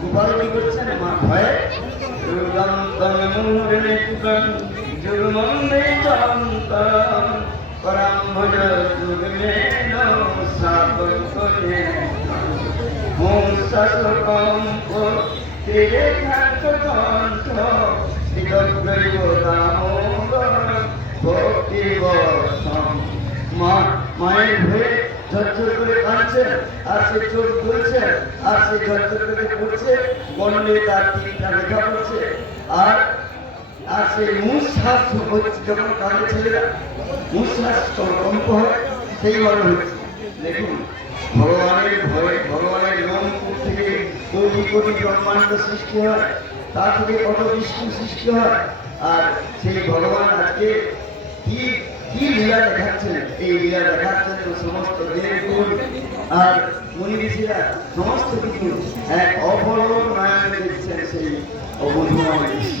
গোপাল কি করছেন মা ভয়ে দুর্গম তন মুহুরে পরম ভজ সাগর করে মোম সসকম্প তেরে ঘাট দামোদর, ভক্তি বর্ষম মা মায়ের হয়ে ঝরঝর করে কাঁদছেন আর সে চোখ খুলছে আর সে ঝরঝর করে পড়ছে গন্ডে তার তিনটা আর আর সেই মুশ্বাস যখন কাঁদে ছেলেরা মুশ্বাস কম্প হয়, সেইভাবে হচ্ছে। দেখুন, ভগবানের ভয়, ভগবানের লোমকূপ থেকে কোটি কোটি ব্রহ্মাণ্ড সৃষ্টি হয় তা থেকে কত বিষ্ণু সৃষ্টি হয়, আর সেই ভগবান আজকে কি কি লীলা দেখাচ্ছেন? এই লীলা দেখাচ্ছেন তো সমস্ত দেবগুণ, আর মুনি ঋষিরা সমস্ত কিছু এক অপরম নয়নে দেখছেন সেই অবধুময় দৃশ্য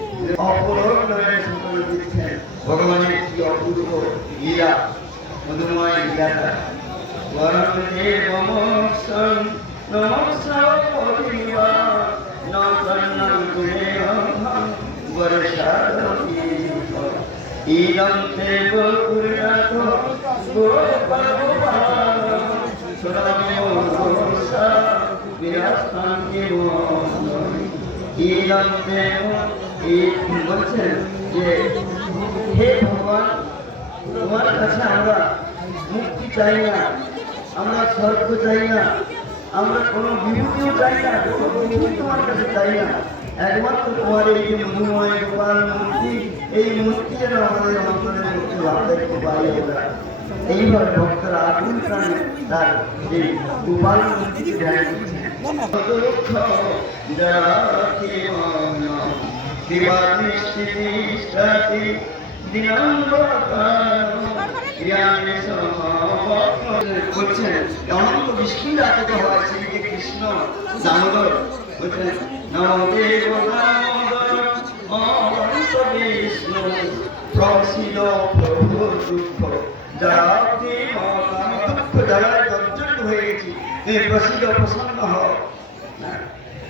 অপরণয়ে সকল দিচ্ছেন ভগবানের কি অপূর্ব দেব গুরুনাথ গোপাল এই বলছেন যে হে ভগবান, তোমার কাছে আমরা মুক্তি চাই না, আমরা স্বর্গ চাই না, আমরা কোনো বিভূতিও চাই না, কোনো বিভূতি তোমার কাছে চাই না। একমাত্র তোমার এই যে গোপাল মূর্তি, এই মূর্তি যেন আমাদের অন্তরের মধ্যে ভাবতে পারি আমরা এইভাবে ভক্তরা আগুন প্রাণে তার এই গোপাল মূর্তিকে ধ্যান করছে বলছেন অনন্ত বিষ্ণু ডাকিতে হয় যে কৃষ্ণ দামোদর বলছেন হয়ে প্রসিদ প্রসন্ন হও।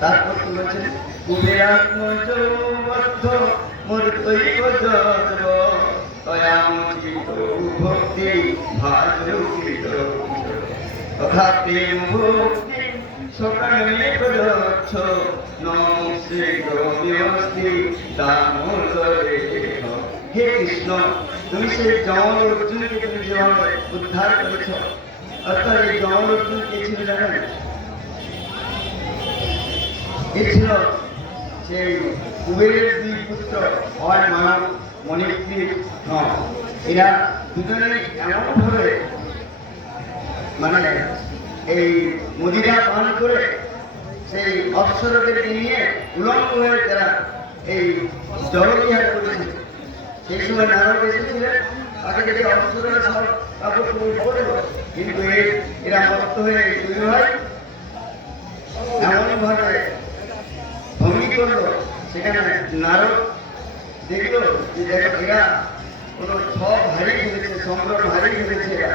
তারপর কি বলছেন? কুবেরাত্মজ বদ্ধ মূর্তৈব যজ্র তয়ামচিত ভক্তি ভাজুকিত তথা প্রেম ভক্তি সকালে প্রদক্ষ নমস্তে গম্যস্তি দামোদরে হে কৃষ্ণ, তুমি সেই জমল অর্জুনকে তুমি উদ্ধার করেছ, অর্থাৎ এই অর্জুন কে ছিল ছিল সেই কুবেরের দুই পুত্র, হয় মানব মণিপুরী নয় এরা দুজনে এমনভাবে মানে এই মদিরা পান করে সেই অপ্সরদেরকে নিয়ে উলঙ্গ হয়ে তারা এই জলবিহার করেছিল সেই সময় নারদ এসেছিলেন, তাকে দেখে অপ্সররা সব কাপড় কিন্তু এরা মস্ত হয়ে দুই হয় সেখানে নারদ দেখল যে দেখো এরা কোনো সব হারিয়ে ফেলেছে সম্ভ্রম হারিয়ে ফেলেছে এরা।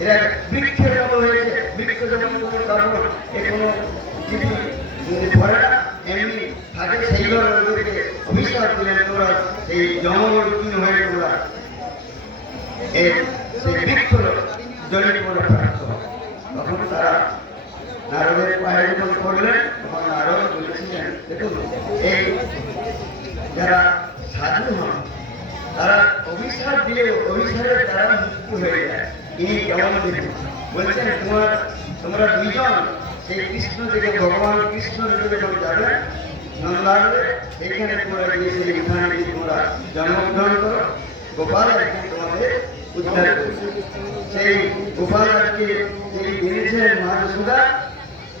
এরা বৃক্ষের মতো হয়েছে। বৃক্ষ যখন কোনো কারণ এ কোনো জীবী ধরে না এমনি থাকে সেইভাবে ওদেরকে অভিশাপ দিলেন তোমরা সেই জমরূপী হয়ে তোমরা এর সেই বৃক্ষ জলে তোমরা প্রাপ্ত হও। তখন তারা নারদের যখন পড়লেন তখন নারদ বলেছিলেন দেখুন এই যারা সাধু হন, তারা অভিশাপ দিলে অভিশাপে তারা মুক্ত হয়ে যায়। ইনি কেমন দিলেন তোমার, তোমরা দুইজন, সেই কৃষ্ণ থেকে ভগবান কৃষ্ণ রূপে যখন যাবে নন্দারে এখানে তোমরা গিয়ে সেই গিয়ে তোমরা জন্মগ্রহণ করো। গোপাল একদিন তোমাদের উদ্ধার করবে। সেই গোপাল আজকে যিনি এনেছেন মা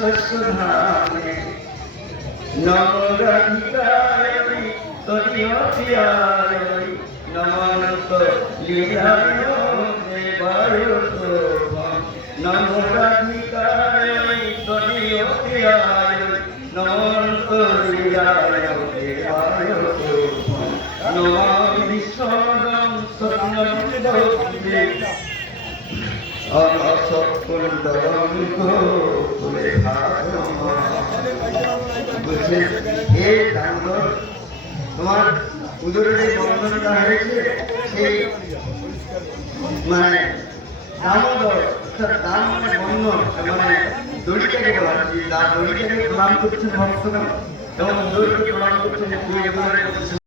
বিশ্বসুধামে নমরাধিকায় তদীয় প্রিয়ায় নমনত লীলায় দেবায় শোভম নমরাধিকায় তদীয় প্রিয়ায় নমন্ত লীলায় দেবায় শোভম নমামি সদম তোমার মানে দামোদর দাম মানে বন্ধন মানে দড়িটাকে বলা দা- দড়িটাকে প্রণাম করছেন ভক্তগণ এবং দড়িকে প্রণাম